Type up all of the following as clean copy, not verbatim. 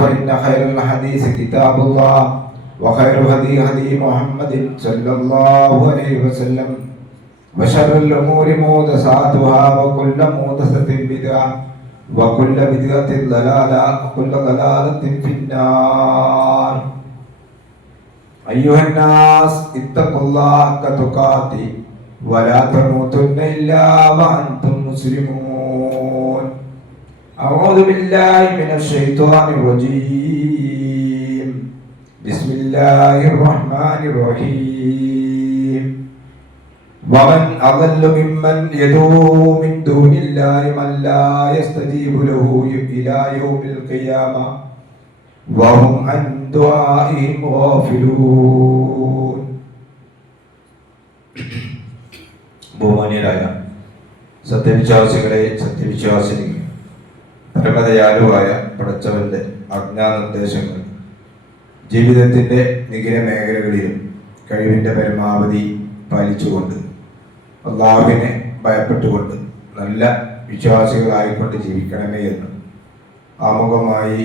فإن خير الحديث كتاب الله وخير هدي هدي محمد صلى الله عليه وسلم وشر الأمور محدثاتها وكل محدثة بدعة وكل بدعة ضلالة وكل ضلالة في النار. أيها الناس اتقوا الله حق تقاته ولا تموتن إلا وأنتم مسلمون. أعوذ بالله من الشيطان الرجيم. بسم الله الرحمن الرحيم. ومن أضل ممن يدعو من دون الله من لا يستجيب له إلى يوم القيامة وهم عن دعائهم غافلون. ബഹുമാന്യരായ സത്യവിശ്വാസികളെ, സത്യവിശ്വാസിനികളെ, പരമദയാലുവായ പടച്ചവന്റെ ആജ്ഞാനിർദ്ദേശങ്ങൾ ജീവിതത്തിന്റെ നികിര മേഖലകളിലും കഴിവിന്റെ പരമാവധി പാലിച്ചുകൊണ്ട് അല്ലാഹുവിനെ ഭയപ്പെട്ടുകൊണ്ട് നല്ല വിശ്വാസികളായിക്കൊണ്ട് ജീവിക്കണമേ എന്ന് ആമുഖമായി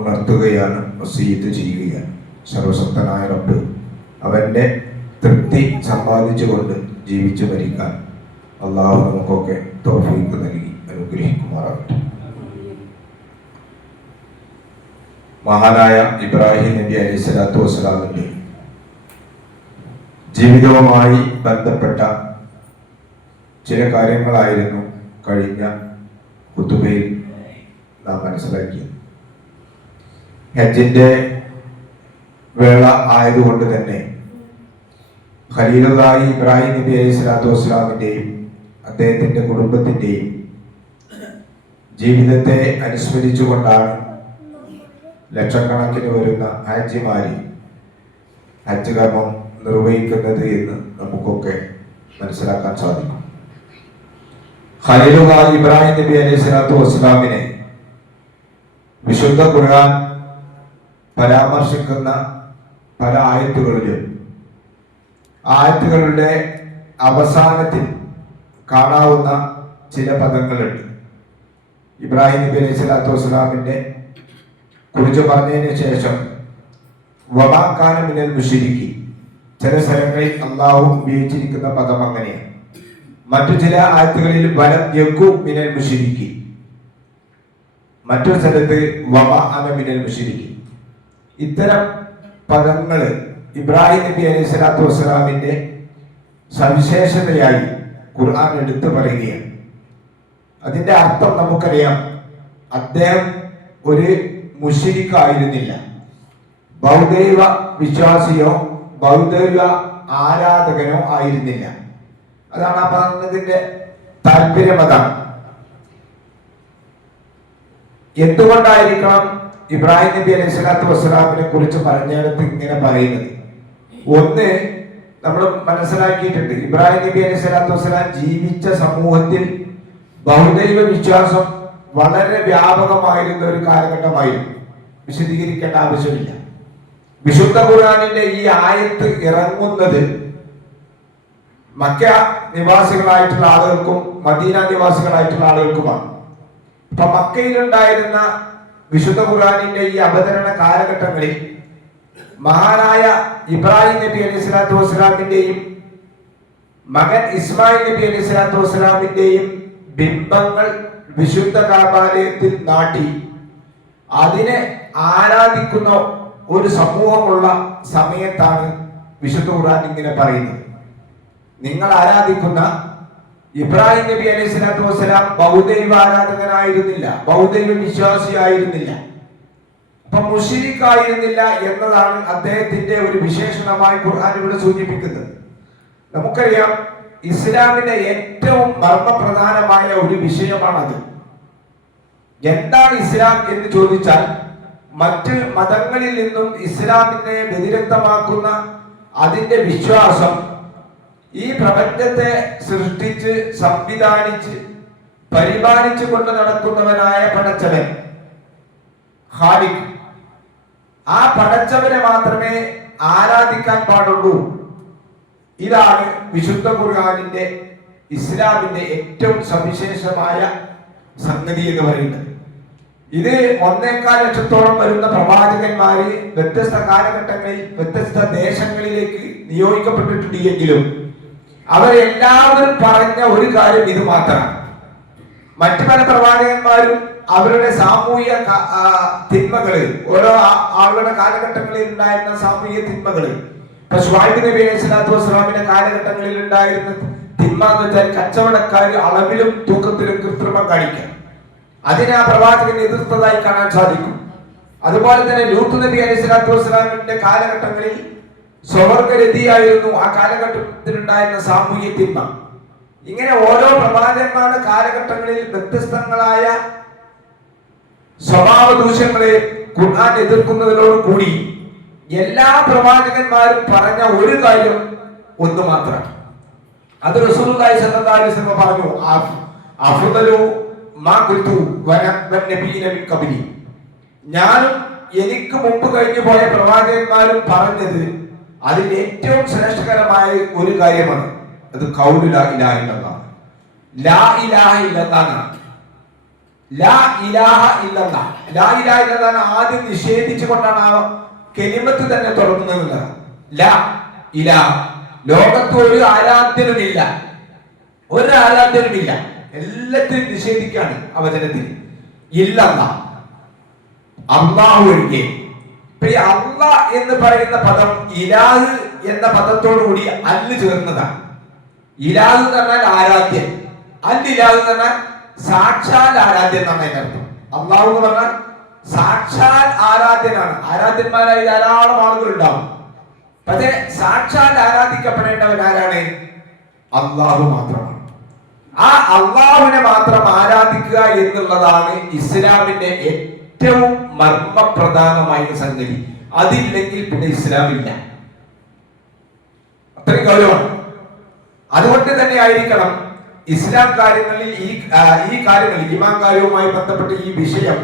ഉണർത്തുകയാണ്, വസിയ്യത്ത് ചെയ്യുകയാണ്. സർവശക്തനായ റബ്ബ് അവന്റെ തൃപ്തി സമ്പാദിച്ചുകൊണ്ട് ജീവിച്ചു മരിക്കാൻ അല്ലാഹു നമുക്കൊക്കെ തൗഫീഖ് നൽകി അനുഗ്രഹിക്കുമാറാകട്ടെ. മഹാനായ ഇബ്രാഹിം നബി അലൈഹി സ്വലാത്തു വസ്സലാമിന്റെ ജീവിതവുമായി ബന്ധപ്പെട്ട ചില കാര്യങ്ങളായിരുന്നു കഴിഞ്ഞ ഖുതുബയിൽ നാം മനസ്സിലാക്കിയത്. ഹജ്ജിന്റെ വേള ആയതുകൊണ്ട് തന്നെ ഖലീലുല്ലാഹി ഇബ്രാഹിം നബി അലൈഹി സ്വലാത്തു വസ്സലാമിന്റെയും അദ്ദേഹത്തിന്റെ കുടുംബത്തിന്റെയും ജീവിതത്തെ അനുസ്മരിച്ചുകൊണ്ടാണ് ലക്ഷക്കണക്കിന് വരുന്ന ഹാജിമാരി ഹജ്ജ് കർമ്മം നിർവഹിക്കുന്നത് എന്ന് നമുക്കൊക്കെ മനസ്സിലാക്കാൻ സാധിക്കും. ഖലീലുല്ലാഹി ഇബ്രാഹിം നബി അലൈഹി സ്വലാത്തു വസ്സലാമിനെ വിശുദ്ധ ഖുർആൻ പരാമർശിക്കുന്ന പല ആയത്തുകളുടെ അവസാനത്തിൽ കാണാവുന്ന ചില പദങ്ങളുണ്ട്. ഇബ്രാഹിം നബി അലൈഹി സ്വലാത്തു വസ്സലാമിനെ കുറിച്ച് പറഞ്ഞതിന് ശേഷം വമാ കാന മിനൽ മുശ്രിക്കീൻ, ചില സ്ഥലങ്ങളിൽ അല്ലാഹു ഉപയോഗിച്ചിരിക്കുന്ന പദം അങ്ങനെയാണ്. മറ്റു ചില ആയത്തുകളിൽ വലം യകു മിനൽ മുശ്രിക്കീൻ, മറ്റൊരു സ്ഥലത്ത് വമാ അന മിനൽ മുശ്രിക്കീൻ. ഇത്തരം പദങ്ങൾ ഇബ്രാഹിം നബി അലൈഹി സ്വലാത്തു വസ്സലാമിന്റെ സവിശേഷതയായി ഖുർആൻ എടുത്തു പറയുകയാണ്. അതിന്റെ അർത്ഥം നമുക്കറിയാം. അദ്ദേഹം ഒരു മുശ്രിക്കായിരുന്നില്ല, ബൗദ്ധൈവ വിശ്വാസിയോ ബൗദ്ധൈവ ആരാധകനോ ആയിരുന്നില്ല. അതാണ് ആ പറഞ്ഞതിന്റെ താല്പര്യം. അതാണ് എന്തുകൊണ്ടായിരിക്കണം ഇബ്രാഹിം നബി അലൈഹി സ്വലാത്തു വസ്സലാമിനെ കുറിച്ച് പറഞ്ഞെടുത്ത് ഇങ്ങനെ പറയുന്നത്. ഒന്ന്, നമ്മൾ മനസ്സിലാക്കിയിട്ടുണ്ട്, ഇബ്രാഹിം നബി അലൈഹി സ്വലാത്തു വസ്സലാം ജീവിച്ച സമൂഹത്തിൽ ബഹുദൈവ വിശ്വാസം വളരെ വ്യാപകമായിരുന്ന ഒരു കാലഘട്ടമായിരുന്നു. വിശദീകരിക്കേണ്ട ആവശ്യമില്ല. വിശുദ്ധ ഖുർആനിന്റെ ഈ ആയത്ത് ഇറങ്ങുന്നത് മക്ക നിവാസികളായിട്ടുള്ള ആളുകൾക്കും മദീന നിവാസികളായിട്ടുള്ള ആളുകൾക്കുമാണ്. അപ്പൊ മക്കയിലുണ്ടായിരുന്ന വിശുദ്ധ ഖുർആനിന്റെ ഈ അവതരണ കാലഘട്ടങ്ങളിൽ മഹാനായ ഇബ്രാഹിം നബി അലൈഹി സ്വലാത്തു വസ്സലാമിന്റെയും മകൻ ഇസ്മായിൽ നബി അലൈഹി സ്വലാത്തു വസ്സലാമിന്റെയും ബിംബങ്ങൾ വിശുദ്ധ കാബാലയത്തിൽ നാട്ടി അതിനെ ആരാധിക്കുന്ന ഒരു സമൂഹമുള്ള സമയത്താണ് വിശുദ്ധ ഖുർആൻ ഇങ്ങനെ പറയുന്നത്. നിങ്ങൾ ആരാധിക്കുന്ന ഇബ്രാഹിം നബി അലൈഹി സ്വലാത്തു വസ്സലാം ബൗദ്ധൈവ ആരാധകനായിരുന്നില്ല, ബൗദ്ധൈവ വിശ്വാസിയായിരുന്നില്ല, അപ്പൊ മുശ്രിക്കായിരുന്നില്ല എന്നതാണ് അദ്ദേഹത്തിന്റെ ഒരു വിശേഷണമായി ഖുർആൻ ഇവിടെ സൂചിപ്പിക്കുന്നത്. നമുക്കറിയാം, ഇസ്ലാമിന്റെ ഏറ്റവും മർമ്മപ്രധാനമായ ഒരു വിഷയമാണത്. എന്താണ് ഇസ്ലാം എന്ന് ചോദിച്ചാൽ മറ്റ് മതങ്ങളിൽ നിന്നും ഇസ്ലാമിനെ വ്യതിരിക്തമാക്കുന്ന അതിന്റെ വിശ്വാസം ഈ പ്രപഞ്ചത്തെ സൃഷ്ടിച്ച് സംവിധാനിച്ച് പരിപാലിച്ചു കൊണ്ട് നടക്കുന്നവനായ പടച്ചവൻ ഖാലിഖ്, ആ പടച്ചവനെ മാത്രമേ ആരാധിക്കാൻ പാടുള്ളൂ. ഇതാണ് വിശുദ്ധ ഖുർആനിന്റെ ഇസ്ലാമിന്റെ ഏറ്റവും സവിശേഷമായ സംഗതി എന്ന് പറയുന്നത്. ഇത് 1.25 ലക്ഷത്തോളം വരുന്ന പ്രവാചകന്മാര് വ്യത്യസ്ത കാലഘട്ടങ്ങളിൽ വ്യത്യസ്ത ദേശങ്ങളിലേക്ക് നിയോഗിക്കപ്പെട്ടിട്ടുണ്ട് എങ്കിലും അവരെല്ലാവരും പറഞ്ഞ ഒരു കാര്യം ഇത് മാത്രമാണ്. മറ്റു പല പ്രവാചകന്മാരും അവരുടെ സാമൂഹിക തിന്മകള്, ഓരോ ആളുകളുടെ കാലഘട്ടങ്ങളിൽ ഉണ്ടായിരുന്ന സാമൂഹിക തിന്മകള്, ഇപ്പൊ ശുഐബ് നബി അലൈഹി സ്വലാത്തു വസ്സലാമിന്റെ കാലഘട്ടങ്ങളിൽ ഉണ്ടായിരുന്ന തിന്മ എന്ന് വെച്ചാൽ കച്ചവടക്കാര് അളവിലും തൂക്കത്തിലും കൃത്രിമം കാണിക്കുക. അതിനെ ആ പ്രവാചകൻ എതിർത്തതായി കാണാൻ സാധിക്കും. അതുപോലെ തന്നെ ലൂത്ത് നബി അലൈഹി സ്വലാത്തു വസ്സലാമിന്റെ കാലഘട്ടങ്ങളിൽ സ്വവർഗരതിയായിരുന്നു ആ കാലഘട്ടത്തിലുണ്ടായിരുന്ന സാമൂഹിക തിന്മ. ഇങ്ങനെ ഓരോ പ്രവാചകന്മാരുടെ കാലഘട്ടങ്ങളിൽ വ്യത്യസ്തങ്ങളായ സ്വഭാവ ദൂഷ്യങ്ങളെ ഖുർആൻ എതിർക്കുന്നതിനോട് കൂടി എല്ലാ പ്രവാചകന്മാരും പറഞ്ഞ ഒരു കാര്യം ഒന്ന് മാത്രമാണ്. അത് റസൂലുള്ളാഹി സ്വല്ലല്ലാഹു അലൈഹി വസല്ലം പറഞ്ഞു, അഫ്ദലു മാ ഖുൽതു വനബിയ്യിന മിൻ ഖബ്ലി. ഞാനും എനിക്ക് മുമ്പ് കഴിഞ്ഞു പോയ പ്രവാചകന്മാരും പറഞ്ഞത് അതിൽ ഏറ്റവും ശ്രേഷ്ഠകരമായ ഒരു കാര്യമാണ്. അത് ഖൗലു ലാ ഇലാഹ ഇല്ലല്ലാഹ്. ലാ ഇലാഹ ഇല്ലല്ലാഹ്, ലാ ഇലാഹ ഇല്ലല്ലാഹ്. ലാ ഇലാഹ ഇല്ലല്ലാഹ് ആദ്യം നിഷേധിച്ചുകൊണ്ടാണ് ആ കെലിമത്ത് തന്നെ തുടങ്ങുന്നത്. ലാ ഇലാഹ, ലോകത്ത് ഒരു ആരാധ്യനുമില്ല, ഒരു ആരാധ്യനുമില്ല, എല്ലാത്തിനും നിഷേധിക്കാണ് ആ വചനത്തിൽ. ഇല്ലല്ലാഹ്, അല്ലാഹു ഒഴികെ. ഈ അല്ലാഹ് എന്ന് പറയുന്ന പദം ഇലാഹ് എന്ന പദത്തോടു കൂടി അല്ല് ചേർന്നതാണ്. ഇലാഹ് എന്ന് പറഞ്ഞാൽ ആരാധ്യൻ, അൽ ഇലാഹ് എന്ന് പറഞ്ഞാൽ സാക്ഷാൽ ആരാധ്യൻ എന്നാണ് അതിന്റെ അർത്ഥം. അല്ലാഹു എന്ന് പറഞ്ഞാൽ സാക്ഷാൽ ആരാധ്യനാണ്. ആരാധ്യന്മാരായി ധാരാളം ആളുകൾ ഉണ്ടാവും. പക്ഷേ സാക്ഷാൽ ആരാധിക്കപ്പെടേണ്ടവൻ ആരാണ്? അല്ലാഹു മാത്രമാണ്. ആ അല്ലാഹുവിനെ മാത്രം ആരാധിക്കുക എന്നുള്ളതാണ് ഇസ്ലാമിന്റെ ഏറ്റവും മർമ്മപ്രധാനമായ സംഗതി. അതില്ലെങ്കിൽ പിന്നെ ഇസ്ലാം ഇല്ല. അത്രയും ഗൗരവമാണ്. അതുകൊണ്ട് തന്നെ ആയിരിക്കണം ഇസ്ലാം കാര്യങ്ങളിൽ ഈ കാര്യങ്ങളിൽ ഈമാൻ കാര്യവുമായി ബന്ധപ്പെട്ട ഈ വിഷയം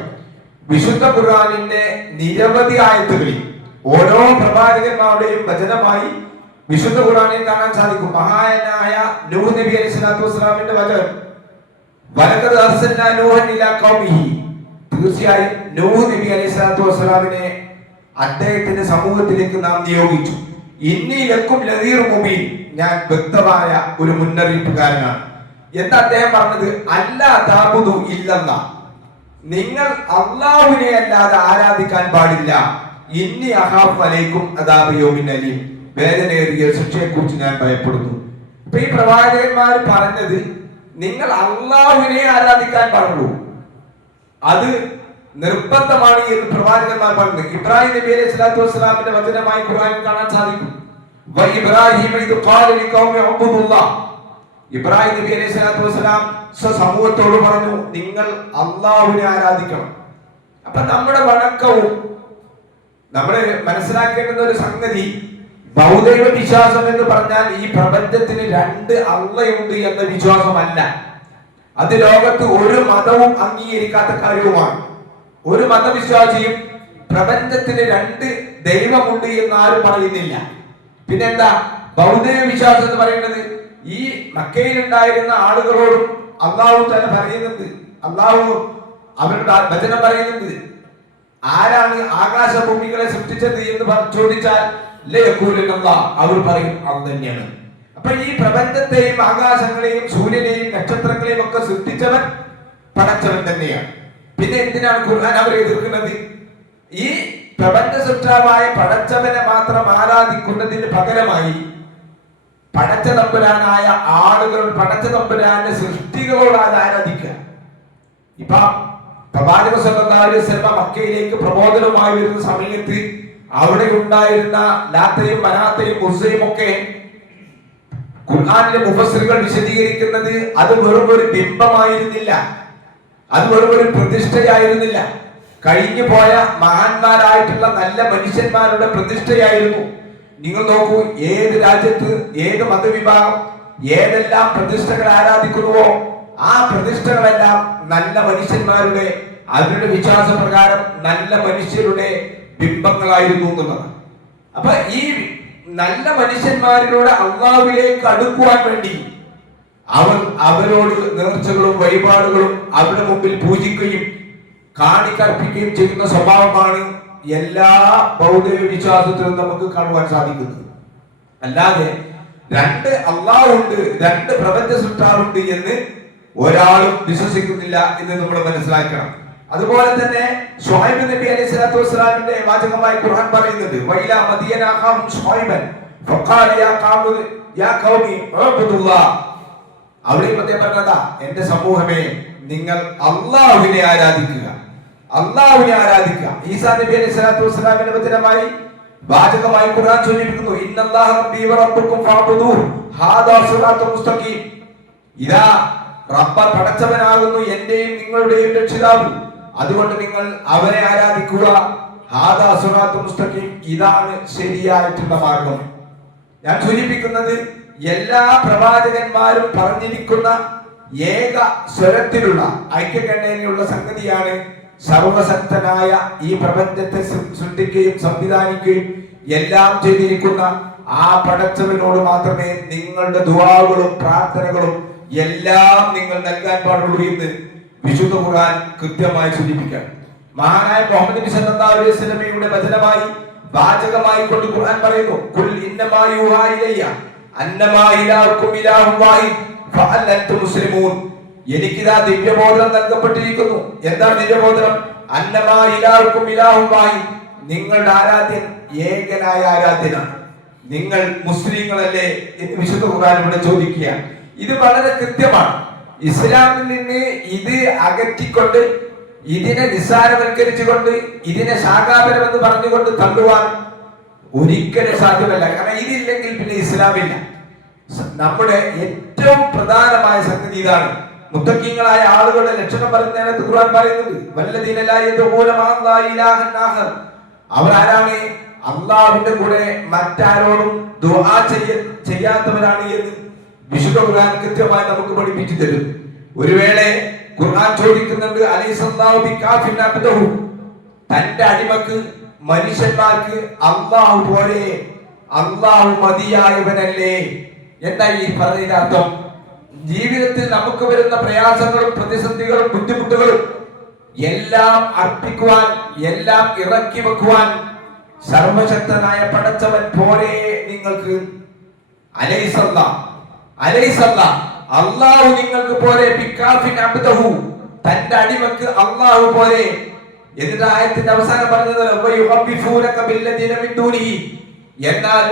വിശുദ്ധ ഖുർആനിന്റെ നിരവധി ആയത്തുകളിൽ ഓരോ പ്രവാചകന്മാരുടെയും വചനമായി വിശുദ്ധ ഖുർആനിൽ കാണാൻ സാധിക്കും. മഹാനായ നൂഹ് നബി അലൈഹി സ്വലാത്തു വസ്സലാമിന്റെ വചനം, വലഖദ് അർസൽനാ നൂഹൻ ഇലാ ഖൗമിഹി. തീർച്ചയായും നൂഹ് നബി അലൈഹി സ്വലാത്തു വസ്സലാമിനെ അദ്ദേഹത്തിന്റെ സമൂഹത്തിലേക്ക് നാം നിയോഗിച്ചു. ഇന്നി ലക്കും നദീർ മുബീൻ, ഞാൻ വ്യക്തമായ ഒരു മുന്നറിയിപ്പുകാരനാണ്. എന്താ അദ്ദേഹം പറഞ്ഞത്? അല്ലാ തഅബുദു ഇല്ലല്ലാഹ്, നിങ്ങൾ അല്ലാഹുവിനെ അല്ലാതെ ആരാധിക്കാൻ പാടില്ല. ഇന്നി അഖാഫു അലൈക്കും അദാബ യൗമിൻ അലീം, വേദനയേറിയ ശിക്ഷയെക്കുറിച്ച് ഞാൻ ഭയപ്പെടുന്നു. ഇപ്പൊ ഈ പ്രവാചകന്മാർ പറഞ്ഞത് നിങ്ങൾ അല്ലാഹുവിനെ ആരാധിക്കാൻ പാടുള്ളൂ, അത് നിർബന്ധമാണ് എന്ന് പ്രവാചകന്മാർ പറഞ്ഞത്. ഇബ്രാഹിം നബി അലൈഹി സ്വലാത്തു വസ്സലാമിന്റെ വചനമായി ഖുർആനിൽ കാണാൻ സാധിക്കും. വഇബ്രാഹിം ഇദ് ഖാല ലിഖൗമി ഉബ്ദുല്ലാഹ്, ഇബ്രാഹിം നബി അലൈഹി സ്വലാത്തു വസ്സലാം സമൂഹത്തോട് പറഞ്ഞു, നിങ്ങൾ അല്ലാഹുവിനെ ആരാധിക്കണം. അപ്പൊ നമ്മുടെ വണക്കവും നമ്മൾ മനസ്സിലാക്കേണ്ടുന്ന ഒരു സംഗതി, ബൗദ്ധൈവ വിശ്വാസം എന്ന് പറഞ്ഞാൽ ഈ പ്രപഞ്ചത്തിന് രണ്ട് അള്ളയുണ്ട് എന്ന വിശ്വാസമല്ല. അത് ലോകത്ത് ഒരു മതവും അംഗീകരിക്കാത്ത കാര്യവുമാണ്. ഒരു മതവിശ്വാസിയും പ്രപഞ്ചത്തിന് രണ്ട് ദൈവമുണ്ട് എന്ന് ആരും പറയുന്നില്ല. പിന്നെന്താ ബൗദ്ധൈവ വിശ്വാസം എന്ന് പറയുന്നത്? ഈ മക്കയിൽ ഉണ്ടായിരുന്ന ആളുകളോടും അള്ളാഹു തന്നെ പറയുന്നത്, അള്ളാഹു അവരുടെ വചനം പറയുന്നത്, ആരാണ് ആകാശഭൂമികളെ സൃഷ്ടിച്ചത് എന്ന് ചോദിച്ചാൽ അവർ പറയും അത് തന്നെയാണ്. അപ്പൊ ഈ പ്രപഞ്ചത്തെയും ആകാശങ്ങളെയും സൂര്യനെയും നക്ഷത്രങ്ങളെയും ഒക്കെ സൃഷ്ടിച്ചവൻ പടച്ചവൻ തന്നെയാണ്. പിന്നെ എന്തിനാണ് ഖുർആൻ അവരെ എതിർക്കുന്നത്? ഈ പ്രപഞ്ച സൃഷ്ടാവായ പടച്ചവനെ മാത്രം ആരാധിക്കുന്നതിന് പകരമായി പടച്ച തമ്പുരാനായ ആളുകൾ പടച്ച തമ്പുരാന്റെ സൃഷ്ടികളോട് ആരാധിക്കുക. ഇപ്പൊ പ്രവാചക സല്ലല്ലാഹു അലൈഹി വസല്ലം മക്കയിലേക്ക് പ്രബോധനമായി വരുന്ന സമയത്ത് അവിടെ ഉണ്ടായിരുന്ന ലാത്തയും മനാത്തയും ഉസ്സയും ഒക്കെ ഖുർആനിലെ മുഫസ്സിറുകൾ വിശദീകരിക്കുന്നത് അത് വെറും ഒരു ബിംബമായിരുന്നില്ല, അത് വെറും ഒരു പ്രതിഷ്ഠയായിരുന്നില്ല, കഴിഞ്ഞു പോയ മഹാന്മാരായിട്ടുള്ള നല്ല മനുഷ്യന്മാരുടെ പ്രതിഷ്ഠയായിരുന്നു. നിങ്ങൾ നോക്കൂ, ഏത് രാജ്യത്ത് ഏത് മതവിഭാഗം ഏതെല്ലാം പ്രതിഷ്ഠകൾ ആരാധിക്കുന്നുവോ ആ പ്രതിഷ്ഠകളെല്ലാം നല്ല മനുഷ്യന്മാരുടെ, അവരുടെ വിശ്വാസപ്രകാരം നല്ല മനുഷ്യരുടെ ബിംബങ്ങളായിരുന്നു എന്നുള്ളത്. അപ്പൊ ഈ നല്ല മനുഷ്യന്മാരിലൂടെ അള്ളാഹുവിലേക്ക് അടുക്കുവാൻ വേണ്ടി അവരോട് നേർച്ചകളും വഴിപാടുകളും അവരുടെ മുമ്പിൽ പൂജിക്കുകയും കാണിക്കർപ്പിക്കുകയും ചെയ്യുന്ന സ്വഭാവമാണ് എല്ലാ ഭൗതിക വിശ്വാസത്തിലും നമുക്ക് കാണുവാൻ സാധിക്കുന്നത്. അല്ലാതെ രണ്ട് അള്ളാഹ് ഉണ്ട്, രണ്ട് പ്രപഞ്ച സൃഷ്ടാവുണ്ട് എന്ന് ഒരാളും വിശ്വസിക്കുന്നില്ല എന്ന് നമ്മൾ മനസ്സിലാക്കണം. അതുപോലെ തന്നെ ശുഐബ് നബി അലൈഹി സ്വലാത്തു വസ്സലാമിന്റെ വാചകമായി ഖുർആൻ പറയുന്നുണ്ട്, വൈല മദിയന അഖാഹും ശുഐബൻ ഫഖാല യാ ഖൗമി ഉബ്ദുല്ലാഹ്. അവിടെ അദ്ദേഹം പറഞ്ഞതാ, എന്റെ സമൂഹമേ നിങ്ങൾ അള്ളാഹുവിനെ ആരാധിക്കുക, അള്ളാഹുവിനെ ആരാധിക്കുക. ഈസാ നബി അലൈഹി സ്വലാത്തു വസ്സലാമിന്റെ വചനമായി വാചകമായി ഖുർആൻ സൂചിപ്പിക്കുന്നു, ഇന്നല്ലാഹ റബ്ബി വ റബ്ബുക്കും ഫഅബ്ദൂഹു ഹാദാ സിറാത്തുൽ മുസ്തഖീം. ഇതാ റബ്ബ പടച്ചവനാകുന്നു, എന്റെയും നിങ്ങളുടെയും രക്ഷിതാവ്, അതുകൊണ്ട് നിങ്ങൾ അവനെ ആരാധിക്കുക. ഹാദാ സിറാത്തുൽ മുസ്തഖീം, ഇതാണ് ശരിയായിട്ടുള്ള മാർഗം. ഞാൻ സൂചിപ്പിക്കുന്നത് എല്ലാ പ്രവാചകന്മാരും പറഞ്ഞിരിക്കുന്ന ഏക സ്വരത്തിലുള്ള ഐക്യകണ്ഠേനയുള്ള സംഗതിയാണ് സർവശക്തനായ ഈ പ്രപഞ്ചത്തെ സൃഷ്ടിക്കുകയും സംവിധാനിക്കുകയും എല്ലാം ചെയ്തിരിക്കുന്ന ആ പടച്ചവനോട് മാത്രമേ നിങ്ങളുടെ ദുആകളും പ്രാർത്ഥനകളും എല്ലാം നിങ്ങൾ നൽകാൻ പാടുള്ളൂ എന്ന് വിശുദ്ധ ഖുർആൻ കൃത്യമായി സൂചിപ്പിക്കാം. മഹാനായ മുഹമ്മദ് നബി സല്ലല്ലാഹു അലൈഹി വസല്ലമയുടെ വചനമായി വാചകമായി കൊണ്ട് ഖുർആൻ പറയുന്നു, ഖുൽ ഇന്നമാ യുഹാ ഇലയ്യ അന്നമാ ഇലാഹുക്കും ഇലാഹുൻ വാഹിദ് ഫഅൽ അൻതും മുസ്ലിമൂൻ. എനിക്കിതാ ദിവ്യബോധനം നൽകപ്പെട്ടിരിക്കുന്നു. എന്താണ് ദിവ്യബോധനം? അന്നമാ ഇലാഹുക്കും ഇലാഹുൻ വാഹിദ്, നിങ്ങളുടെ ആരാധ്യൻ ഏകനായ ആരാധ്യനാണ്, നിങ്ങൾ മുസ്ലിങ്ങളല്ലേ എന്ന് വിശുദ്ധ ഖുർആൻ ഇവിടെ ചോദിക്കുകയാണ്. ഇത് വളരെ കൃത്യമാണ്. ഇസ്ലാമിൽ നിന്ന് ഇത് അകറ്റിക്കൊണ്ട്, ഇതിനെ നിസ്സാരവൽക്കരിച്ചുകൊണ്ട്, ഇതിനെ ശാഖാപരം എന്ന് പറഞ്ഞുകൊണ്ട് തള്ളുവാൻ ഒരിക്കലും സാധ്യമല്ല. കാരണം ഇതില്ലെങ്കിൽ പിന്നെ ഇസ്ലാമില്ല. നമ്മുടെ ഏറ്റവും പ്രധാനമായ സംഗതി ഇതാണ്. മുത്തഖീങ്ങളായ ആളുകളുടെ ലക്ഷണം പറയുന്നതിനകത്ത് ഖുർആൻ പറയുന്നുണ്ട്, വല്ലദീന ലാ യദഊന മഅല്ലാഹി ഇലാഹൻ ആഖർ. അവരാരാണ്? അല്ലാഹുവിന്റെ കൂടെ മറ്റാരോടും ദുആ ചെയ്യാത്തവരാണ് എന്ന് വിശുദ്ധ ഖുർആൻ കൃത്യമായി നമുക്ക് പഠിപ്പിച്ചു തരും. ഒരു വേള ഖുർആൻ ചോദിക്കുന്നുണ്ട്, അലൈസല്ലാഹു ബികാഫിൻ അബ്ദഹു, തന്റെ അടിമക്ക് മനുഷ്യന്മാർക്ക് അല്ലാഹു പോലെ അല്ലാഹു മതിയായവനല്ലേ? എന്താ ഈ പറഞ്ഞതിന്റെ അർത്ഥം? ജീവിതത്തിൽ നമുക്ക് വരുന്ന പ്രയാസങ്ങളും പ്രതിസന്ധികളും ബുദ്ധിമുട്ടുകളും എല്ലാം അർപ്പിക്കുവാൻ, എല്ലാം ഇറക്കി വെക്കുവാൻ സർവശക്തനായ പടച്ചവൻ പോലെ നിങ്ങൾക്ക് അല്ലാഹു നിങ്ങൾക്ക് പോലെ ബികാഫിൻ അബ്ദഹു, തന്റെ അടിമക്ക് അല്ലാഹു പോലെ. എന്നിട്ട് ആയത്തിന്റെ അവസാനം പറഞ്ഞത് എന്നാൽ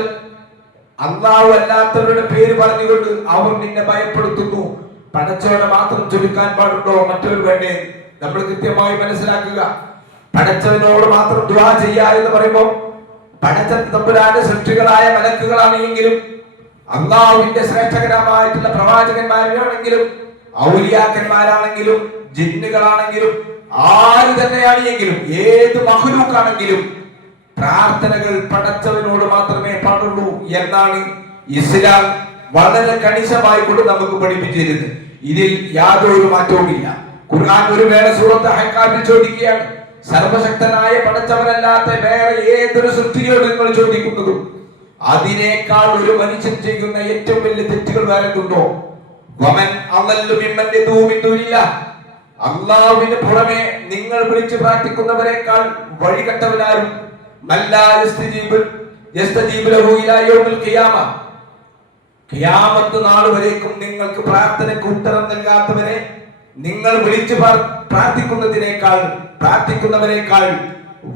അല്ലാഹു അല്ലാത്തവരുടെ പേര് പറഞ്ഞുകൊണ്ട് അവർ നിന്നെ ഭയപ്പെടുത്തുന്നു. പടച്ചവനെ മാത്രം ചൊല്ലിക്കാൻ പാടുണ്ടോ? മറ്റൊരു വേണ്ടേ? നമ്മൾ കൃത്യമായി മനസ്സിലാക്കുക. പടച്ചവനോട് മാത്രം ദുആ ചെയ്യുക എന്ന് പറയുമ്പോൾ പടച്ച തമ്പുരാന്റെ സൃഷ്ടികളായ മലക്കുകളാണെങ്കിലും, അള്ളാഹുവിന്റെ ശ്രേഷ്ഠകരമായിട്ടുള്ള പ്രവാചകന്മാരാണെങ്കിലും, ഔലിയാക്കന്മാരാണെങ്കിലും, ജിന്നുകളാണെങ്കിലും, ആര് തന്നെയാണെങ്കിലും, ഏത് മഖ്ലൂക്കാണെങ്കിലും പ്രാർത്ഥനകൾ പടച്ചവനോട് മാത്രമേ പാടുള്ളൂ എന്നാണ് ഇസ്ലാം വളരെ കണിശമായി കൊണ്ട് നമുക്ക് പഠിപ്പിച്ചു തരുന്നത്. ഇതിൽ യാതൊരു മാറ്റവുമില്ല. ഖുർആൻ ഒരു വേള സൂറത്ത് അഹ്ഖാഫിൽ ചോദിക്കുകയാണ്, സർവശക്തനായ പടച്ചവനല്ലാത്ത വേറെ ഏതൊരു സൃഷ്ടിയോട് നിങ്ങൾ ചോദിക്കുന്നതും അതിനേക്കാൾ ഒരു മനുഷ്യൻ ചെയ്യുന്ന ഏറ്റവും വലിയ തെറ്റുകൾ വേറെയുണ്ടോ? വമൻ അളല്ലു മിമ്മൻ യദൂ മിൻ ദൂനില്ലാഹ്, അല്ലാഹുവിന് പുറമെ നിങ്ങൾ വിളിച്ചു പ്രാർത്ഥിക്കുന്നവരെക്കാൾ വഴികെട്ടവനാരും. മല്ലാ യസ്തജീബു ലഹു ഇലാ യൗമിൽ ഖിയാമ, ഖിയാമത്ത് നാൾ വരേക്കും നിങ്ങൾക്ക് പ്രാർത്ഥനയ്ക്ക് ഉത്തരം നൽകാത്തവരെ നിങ്ങൾ വിളിച്ചു പ്രാർത്ഥിക്കുന്നവരെക്കാൾ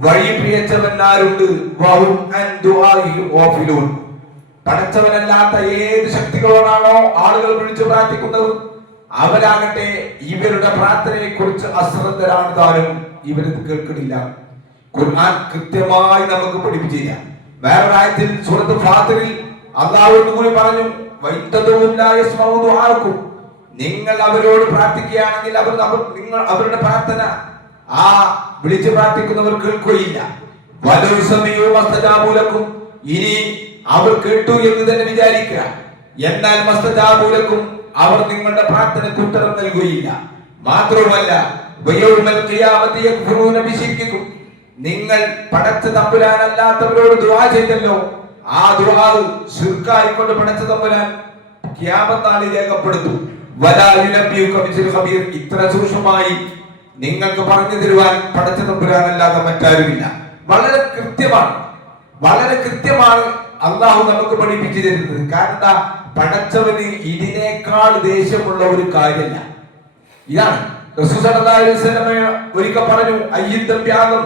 വഴി പിഴച്ചവനാരുണ്ട്. വഹും അൻ ദുആഇഹി ഗാഫിലൂൻ. പടച്ചവനല്ലാത്ത ഏത് ശക്തികളോടാണോ ആളുകൾ വിളിച്ചു പ്രാർത്ഥിക്കുന്നത്, അവരാകട്ടെ ഇവരുടെ പ്രാർത്ഥനയെ കുറിച്ച് അശ്രദ്ധരാണ് താനും, ഇവരത് കേൾക്കുന്നില്ല. ഖുർആൻ കൃത്യമായി നമുക്ക് പഠിപ്പിച്ചില്ല. വേറൊരു ആയത്തിൽ സൂറത്ത് ഫാത്തിറിൽ അല്ലാഹു കൂടി പറഞ്ഞു, വൈതദൂൻ ലാ യസ്മഉ ദുആഅക്കും, നിങ്ങൾ അവരോട് പ്രാർത്ഥിക്കുകയാണെങ്കിൽ നിങ്ങൾ അവരുടെ പ്രാർത്ഥന ആ വിളിച്ചു പ്രാർത്ഥിക്കുന്നവർ കേൾക്കുകയില്ല. ഇനി അവർ കേട്ടു എന്ന് തന്നെ വിചാരിക്കുക, എന്നാൽ മസ്തജാബൂലക്കും, അവർ നിങ്ങളുടെ പ്രാർത്ഥനയ്ക്ക് ഉത്തരം നൽകുകയില്ല. മാത്രവുമല്ല നിങ്ങൾ പടച്ച തമ്പുരാനല്ലാത്തവരോട് ദുആ ചെയ്തല്ലോ, ആ ദുആ ശിർക്കായിക്കൊണ്ട് പടച്ച തമ്പുരാൻ ഖിയാമത്ത് നാളിൽ രേഖപ്പെടുത്തും. ഇത്ര സൂക്ഷ്മമായി നിങ്ങൾക്ക് പറഞ്ഞു തരുവാൻ പടച്ച തമ്പുരാനല്ലാതെ മറ്റാരുമില്ല. വളരെ കൃത്യമാണ്, വളരെ കൃത്യമാണ് അള്ളാഹു നമുക്ക് പഠിപ്പിച്ചു തരുന്നത്. കാരണം പടച്ചവന് ഇതിനേക്കാൾ ദേഷ്യമുള്ള ഒരു കാര്യമില്ല. ഇതാണ് റസൂൽ സല്ലല്ലാഹു അലൈഹി വസല്ലം ഒരിക്കൽ പറഞ്ഞു, അയ്യിദ്ദബ്യാഗം,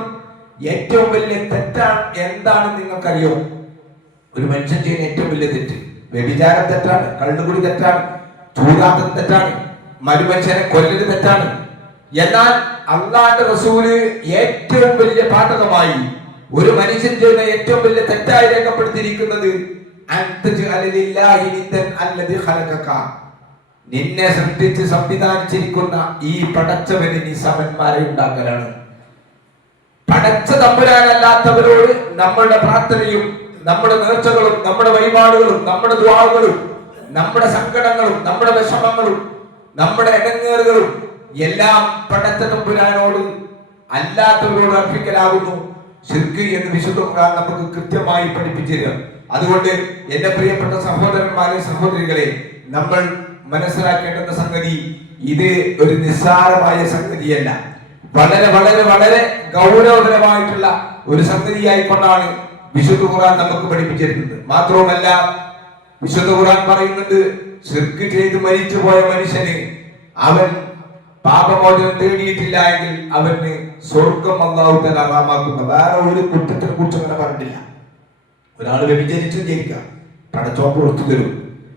ഏറ്റവും വലിയ തെറ്റാണ് എന്താണ് നിങ്ങൾക്കറിയോ? ഒരു മനുഷ്യൻ ചെയ്യുന്ന ഏറ്റവും വലിയ തെറ്റ് വ്യഭിചാരം തെറ്റാണ്, കള്ളുകുടി തെറ്റാണ്, ചൂതാട്ടം തെറ്റാണ്, മനുമനുഷ്യനെ കൊല്ലല് തെറ്റാണ്. എന്നാൽ അള്ളാഹുവിന്റെ റസൂല് ഏറ്റവും വലിയ പാതകമായി ഒരു മനുഷ്യൻ ചെയ്യുന്ന ഏറ്റവും വലിയ തെറ്റായി രേഖപ്പെടുത്തിയിരിക്കുന്നത് നിന്നെ സൃഷ്ടിച്ച് സംവിധാനിച്ചിരിക്കുന്ന ഈ പടച്ചവന് നീ സമന്മാരെ ഉണ്ടാക്കലാണ്. പടച്ച തമ്പുരാനല്ലാത്തവരോട് നമ്മുടെ പ്രാർത്ഥനയും നമ്മുടെ നേർച്ചകളും നമ്മുടെ വഴിപാടുകളും നമ്മുടെ ദുആകളും നമ്മുടെ സങ്കടങ്ങളും നമ്മുടെ വിഷമങ്ങളും നമ്മുടെ ഇടങ്ങേറുകളും എല്ലാം പടച്ച തമ്പുരാനോട് അല്ലാത്തവരോട് അർപ്പിക്കലാകുന്നു ശിർക്ക് എന്ന് വിശുദ്ധ ഖുർആൻ നമുക്ക് കൃത്യമായി പഠിപ്പിച്ചിരുന്നു. അതുകൊണ്ട് എന്റെ പ്രിയപ്പെട്ട സഹോദരന്മാരെ സഹോദരികളെ, നമ്മൾ മനസ്സിലാക്കേണ്ടുന്ന സംഗതി ഇത് ഒരു നിസ്സാരമായ സംഗതിയല്ല. വളരെ വളരെ വളരെ ഗൗരവപരമായിട്ടുള്ള ഒരു സംഗതിയായിക്കൊണ്ടാണ് വിശുദ്ധ ഖുർആൻ നമുക്ക് പഠിപ്പിച്ചിരിക്കുന്നത്. മാത്രവുമല്ല വിശുദ്ധ ഖുർആൻ പറയുന്നുണ്ട്, ശിർക്ക് ചെയ്ത് മരിച്ചുപോയ മനുഷ്യന് അവൻ പാപമോചനം തേടിയിട്ടില്ല എങ്കിൽ അവന് സ്വർഗം അല്ലാഹു തആല ഹറാമാക്കുന്ന വേറെ ഒരു കുറ്റത്തിനെ കുറിച്ച് അങ്ങനെ പറഞ്ഞിട്ടില്ല. ഒരാൾ വ്യഭിചരിച്ചു ജയിക്കാം, പടച്ചോൻ പുറത്തു തരും,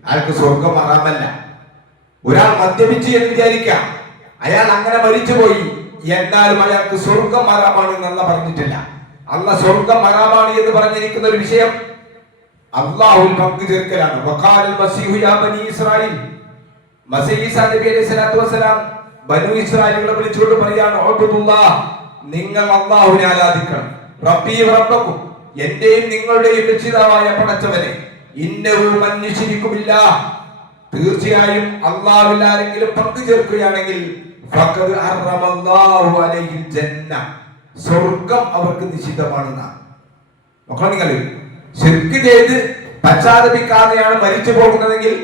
അയാൾക്ക് സ്വർഗം ഹറാമല്ല. ഒരാൾ മദ്യപിച്ചു എന്ന് വിചാരിക്കാം, അയാൾ അങ്ങനെ മരിച്ചുപോയി, എന്നാലും അയാൾക്ക് സ്വർഗം ഹറാമാണ് എന്നല്ല പറഞ്ഞിട്ടില്ല. അല്ല സ്വർഗം ഹറാമാണ് എന്ന് പറഞ്ഞിരിക്കുന്ന ഒരു വിഷയം അല്ലാഹുവിൽ പങ്കു ചേർക്കലാണ്. വഖാലൽ മസീഹു യാ ബനി ഇസ്രായീൽ, മസീഹ് ഈസാ നബി അലൈഹി സ്വലാത്തു വസ്സലാം ബനു ഇസ്രായേലിനെ വിളിച്ചുകൊണ്ട് പറയാണ്, ഉഅ്ബുദുല്ലാഹ്, നിങ്ങൾ അല്ലാഹുവിനെ ആരാധിക്കണം. റബ്ബി റബ്ബക്കും, എന്റെയും നിങ്ങളുടെയും രക്ഷിതാവായ പടച്ചവനെ. ഇന്നഹു മൻ യുശ്രികു ബില്ലാഹ്, തീർച്ചയായും അല്ലാഹുവിൽ ആരെങ്കിലും പങ്കു ചേർക്കുകയാണെങ്കിൽ ഫഖദ് ഹറമല്ലാഹു അലൈഹിൽ ജന്ന, സ്വർഗ്ഗം അവർക്ക് നിഷിദ്ധമാണെന്നാണ്. നോക്കണം, നിങ്ങൾ ശിർക്ക് ചെയ്ത് പശ്ചാത്തപിക്കാതെയാണ് മരിച്ചു പോകുന്നതെങ്കിൽ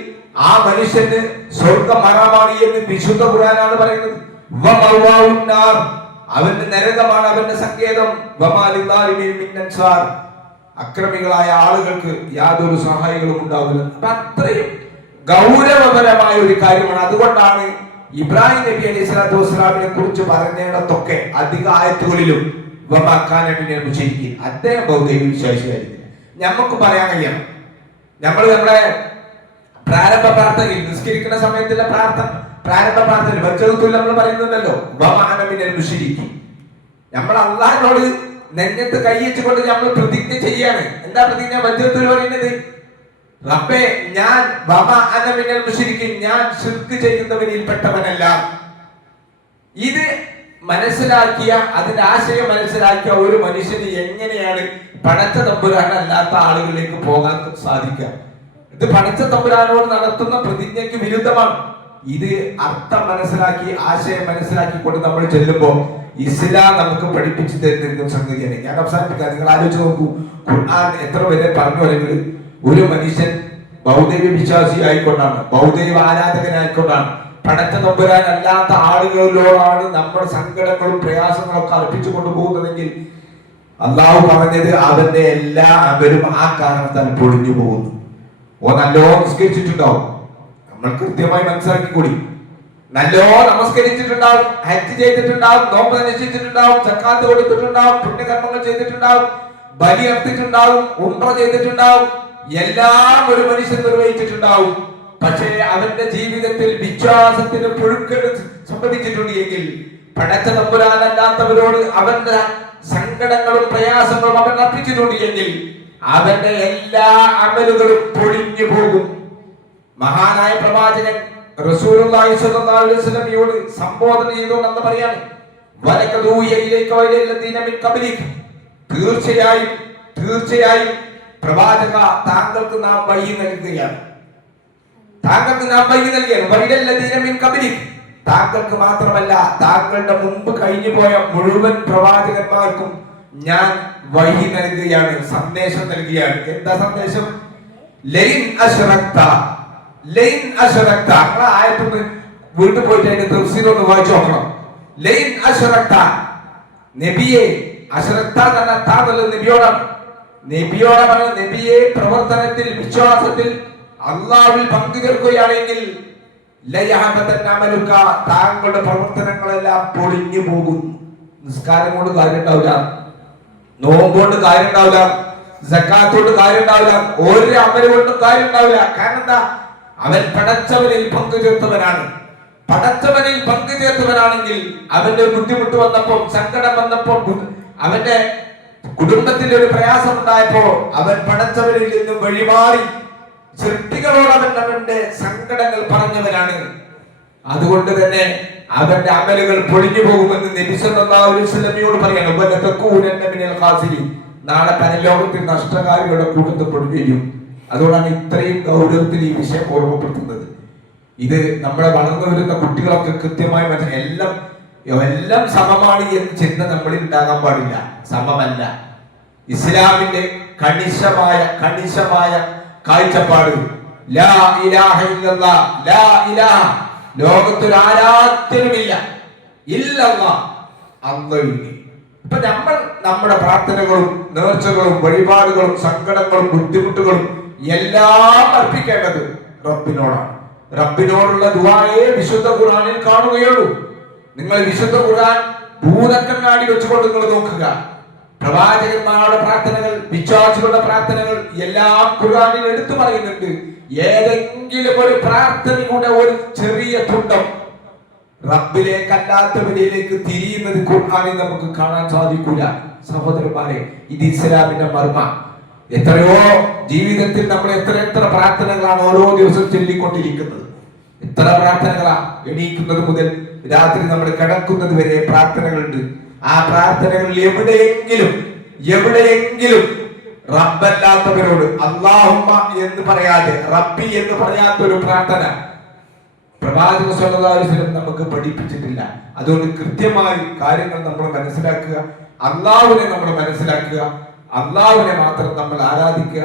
ആ മനുഷ്യന് സ്വർഗ്ഗം ഹറാമാണ് എന്ന് വിശുദ്ധ ഖുർആനാണ് പറയുന്നത്. അവന്റെ നരകമാണ് അവന്റെ സങ്കേതം. അക്രമികളായ ആളുകൾക്ക് യാതൊരു സഹായികളും ഉണ്ടാവില്ല. അത്രയും ഗൗരവപരമായ ഒരു കാര്യമാണ്. അതുകൊണ്ടാണ് ഇബ്രാഹിം നബി അലൈഹി സ്വലാത്തു വസ്സലാമിനെ കുറിച്ച് പറഞ്ഞിടത്തൊക്കെ അധിക ആയത്തുകളിലും അദ്ദേഹം ബൗദ്ധ വിശ്വാസിയായിരുന്നു. നമുക്ക് പറയാൻ കഴിയണം, നമ്മൾ നമ്മുടെ പ്രാരംഭ പ്രാർത്ഥനയിൽ നിസ്കരിക്കുന്ന സമയത്തുള്ള പ്രാരംഭ പ്രാർത്ഥന ബച്ചതുൽ നമ്മൾ പറയുന്നുണ്ടല്ലോ, നമ്മൾ അള്ളാഹിനോട് നെഞ്ഞത്ത് കൈയ്യച്ചുകൊണ്ട് നമ്മൾ പ്രതിജ്ഞ ചെയ്യാണ്. എന്താ പ്രതിജ്ഞ? ബച്ചതുൽ പറയുന്നത്, റബ്ബേ ഞാൻ ഞാൻ ശിർക്ക് ചെയ്യുന്നവരിൽ പെട്ടവനല്ല. ഇത് മനസ്സിലാക്കിയ, അതിന്റെ ആശയം മനസ്സിലാക്കിയ ഒരു മനുഷ്യന് എങ്ങനെയാണ് പടച്ച തമ്പുരാനല്ലാത്ത ആളുകളിലേക്ക് പോകാൻ സാധിക്കുക? ഇത് പടച്ച തമ്പുരാനോട് നടത്തുന്ന പ്രതിജ്ഞയ്ക്ക് വിരുദ്ധമാണ്. ഇത് അർത്ഥം മനസ്സിലാക്കി ആശയം മനസ്സിലാക്കിക്കൊണ്ട് നമ്മൾ ചെല്ലുമ്പോൾ ഇസ്ലാം നമുക്ക് പഠിപ്പിച്ചു തരുന്ന സംഗതിയാണ്. ഞാൻ അവസാനിപ്പിക്കാം. നിങ്ങൾ ആലോചിച്ച് നോക്കൂ, ഖുർആൻ എത്ര പേരെ പറഞ്ഞു പറയുന്നത് ഒരു മനുഷ്യൻ ബൗദ്ധൈവ വിശ്വാസി ആയിക്കൊണ്ടാണ്, ബൗദ്ധൈവ ആരാധകനായിക്കൊണ്ടാണ്, പടച്ച തമ്പുരാൻ അല്ലാത്ത ആളുകളിലോടാണ് നമ്മുടെ സങ്കടങ്ങളും പ്രയാസങ്ങളും ഒക്കെ അർപ്പിച്ചു കൊണ്ടുപോകുന്നതെങ്കിൽ അള്ളാഹു പറഞ്ഞത് അവന്റെ എല്ലാ അമലും ആ കാരണത്താൽ പൊളിഞ്ഞു പോകുന്നു. നല്ലോ നിസ്കരിച്ചിട്ടുണ്ടാവും, നമ്മൾ കൃത്യമായി മനസ്സിലാക്കിക്കൂടി. നല്ലോ നമസ്കരിച്ചിട്ടുണ്ടാവും, ഹജ്ജ് ചെയ്തിട്ടുണ്ടാവും, നോമ്പ് അനുഷ്ഠിച്ചിട്ടുണ്ടാവും, സക്കാത്ത് കൊടുത്തിട്ടുണ്ടാവും, പുണ്യകർമ്മങ്ങൾ ചെയ്തിട്ടുണ്ടാവും, ബലി അർപ്പിച്ചിട്ടുണ്ടാവും, ഉംറ ചെയ്തിട്ടുണ്ടാവും, എല്ലാം ഒരു മനുഷ്യൻ നിർവഹിച്ചിട്ടുണ്ടാവും. പക്ഷേ അവന്റെ ജീവിതത്തിൽ വിശ്വാസത്തിന് പുഴുക്കേട് സംഭവിച്ചിട്ടുണ്ട് എങ്കിൽ പടച്ച തമ്പുരാനല്ലാത്തവരോട് അവന്റെ സങ്കടങ്ങളും പ്രയാസങ്ങളും അവൻ അർപ്പിച്ചിട്ടുണ്ട് എങ്കിൽ അവന്റെ എല്ലാ അമലുകളും പൊളിഞ്ഞു പോകും. മഹാനായ പ്രവാചകൻ റസൂലുള്ളാഹി സ്വല്ലല്ലാഹു അലൈഹി വസല്ലമയോട് സംബോധന ചെയ്തുകൊണ്ട് പറയാണ്, തീർച്ചയായും തീർച്ചയായും പ്രവാചക, താങ്കൾക്ക് നാം വഴി നൽകുകയാണ്. താങ്കൾക്ക് നാം വഴി നൽകുകയാണ്. താങ്കൾക്ക് മാത്രമല്ല, താങ്കളുടെ മുമ്പ് കഴിഞ്ഞു പോയ മുഴുവൻ പ്രവാചകന്മാർക്കും ഞാൻ വഴി നൽകുകയാണ്, സന്ദേശം നൽകുകയാണ്. എന്താ സന്ദേശം? Line അശ്റക്ത, line അശ്റക്ത. ആയത്തൊന്ന് വീട്ടിൽ പോയിട്ട് അതിന്റെ തഫ്സീർ ഒന്ന് വായിച്ചു നോക്കണം. ലൈൻ അശ്റക്ത, നബിയെ അശ്റക്ത എന്ന നബിയോടാണ്, നബിയോടെ പറഞ്ഞ നബിയെ പ്രവർത്തനത്തിൽ വിശ്വാസത്തിൽ അള്ളാഹുവിൽ പങ്കു ചേർക്കുകയാണെങ്കിൽ താങ്കളുടെ പ്രവർത്തനങ്ങളെല്ലാം പൊളിഞ്ഞു പോകും. നിസ്കാരം കൊണ്ട് കാര്യം ഉണ്ടാവില്ല, നോമ്പ് കൊണ്ട് കാര്യം ഉണ്ടാവില്ല, സക്കാത്ത് കൊണ്ട് കാര്യം ഉണ്ടാവില്ല, ഒരു അമല് കൊണ്ടും കാര്യം ഉണ്ടാവില്ല. കാരണം എന്താ? അവൻ പടച്ചവനിൽ പങ്കു ചേർത്തവനാണ്. പടച്ചവനിൽ പങ്കു ചേർത്തവനാണെങ്കിൽ അവന്റെ ബുദ്ധിമുട്ട് വന്നപ്പോൾ, സങ്കടം വന്നപ്പോൾ, അവന്റെ കുടുംബത്തിൽ ഒരു പ്രയാസം ഉണ്ടായപ്പോ അവൻ പടച്ചവനിൽ നിന്നും വഴിമാറി സൃഷ്ടികളോട് അവന്റെ സങ്കടങ്ങൾ പറഞ്ഞവനാണ്. അതുകൊണ്ട് തന്നെ അവന്റെ അമലുകൾ പൊളിഞ്ഞു പോകുമെന്ന് നബി സല്ലല്ലാഹു അലൈഹി വസല്ലമയോട് പറയാണ്. നാളെ പരലോകത്തിൽ നഷ്ടകാരികളുടെ കൂട്ടത്തിൽ പെടുകയും. അതുകൊണ്ടാണ് ഇത്രയും ഗൗരവത്തിൽ ഈ വിഷയം ഓർമ്മപ്പെടുത്തുന്നത്. ഇത് നമ്മളെ വളർന്നു വരുന്ന കുട്ടികളൊക്കെ കൃത്യമായി എല്ലാം സമമാണ് എന്ന് ചിന്ത നമ്മളിൽ ഉണ്ടാകാൻ പാടില്ല. സമമല്ല. ഇസ്ലാമിന്റെ കണിശമായ കാഴ്ചപ്പാട് ലാ ഇലാഹ ഇല്ലല്ലാഹ്, ലാ ഇലാഹ, ലോകത്തൊരു ആരാധ്യനുമില്ല ഇല്ലല്ലാഹ്, അല്ലാഹുവിനെ. ഇപ്പൊ നമ്മൾ നമ്മുടെ പ്രാർത്ഥനകളും നേർച്ചകളും വഴിപാടുകളും സങ്കടങ്ങളും ബുദ്ധിമുട്ടുകളും എല്ലാം അർപ്പിക്കേണ്ടത് റബ്ബിനോടാണ്. റബ്ബിനോടുള്ള ദുആയെ വിശുദ്ധ ഖുർആനിൽ കാണുകയുള്ളൂ. നിങ്ങൾ വിശുദ്ധ ഖുർആൻ ഭൂതക്കണ്ണാടി വെച്ചുകൊണ്ട് നിങ്ങൾ നോക്കുക. പ്രവാചകന്മാരുടെ പ്രാർത്ഥനകൾ, വിശ്വാസികളുടെ പ്രാർത്ഥനകൾ എല്ലാം ഖുർആനിൽ എടുത്തു പറയുന്നുണ്ട്. ഏതെങ്കിലും ഒരു പ്രാർത്ഥനയുടെ ഒരു ചെറിയ തുണ്ടം റബ്ബിലേക്കല്ലാത്തവരിലേക്ക് തിരിയുന്നത് ഖുർആനിൽ നമുക്ക് കാണാൻ സാധിക്കൂല. സഹോദരന്മാരെ, ഇത് ഇസ്ലാമിന്റെ മർമ്മ. എത്രയോ ജീവിതത്തിൽ നമ്മൾ എത്ര പ്രാർത്ഥനകളാണ് ഓരോ ദിവസം ചൊല്ലിക്കൊണ്ടിരിക്കുന്നത്. എത്ര പ്രാർത്ഥനകളാ! എണീക്കുന്നത് മുതൽ രാത്രി നമ്മൾ കിടക്കുന്നത് വരെ പ്രാർത്ഥനകളുണ്ട്. ആ പ്രാർത്ഥനകളിൽ എവിടെയെങ്കിലും റബ്ബല്ലാത്തവരോട് അല്ലാഹുമ്മ എന്ന് പറയാതെ, റബ്ബി എന്ന് പറയാത്ത ഒരു പ്രാർത്ഥന പ്രവാചകൻ സ്വല്ലല്ലാഹു അലൈഹി വസല്ലം നമുക്ക് പഠിപ്പിച്ചിട്ടില്ല. അതുകൊണ്ട് കൃത്യമായി കാര്യങ്ങൾ നമ്മൾ മനസ്സിലാക്കുക, അല്ലാഹുവിനെ നമ്മൾ മനസ്സിലാക്കുക, അല്ലാഹുവിനെ മാത്രം നമ്മൾ ആരാധിക്കുക,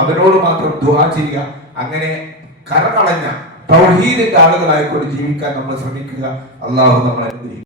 അവനോട് മാത്രം ദുആ ചെയ്യുക. അങ്ങനെ കരകളഞ്ഞ തൗഹീദിന്റെ ആളുകളായിക്കൊണ്ട് ജീവിക്കാൻ നമ്മൾ ശ്രമിക്കുക. അല്ലാഹു നമ്മളെ അനുഗ്രഹിക്കട്ടെ.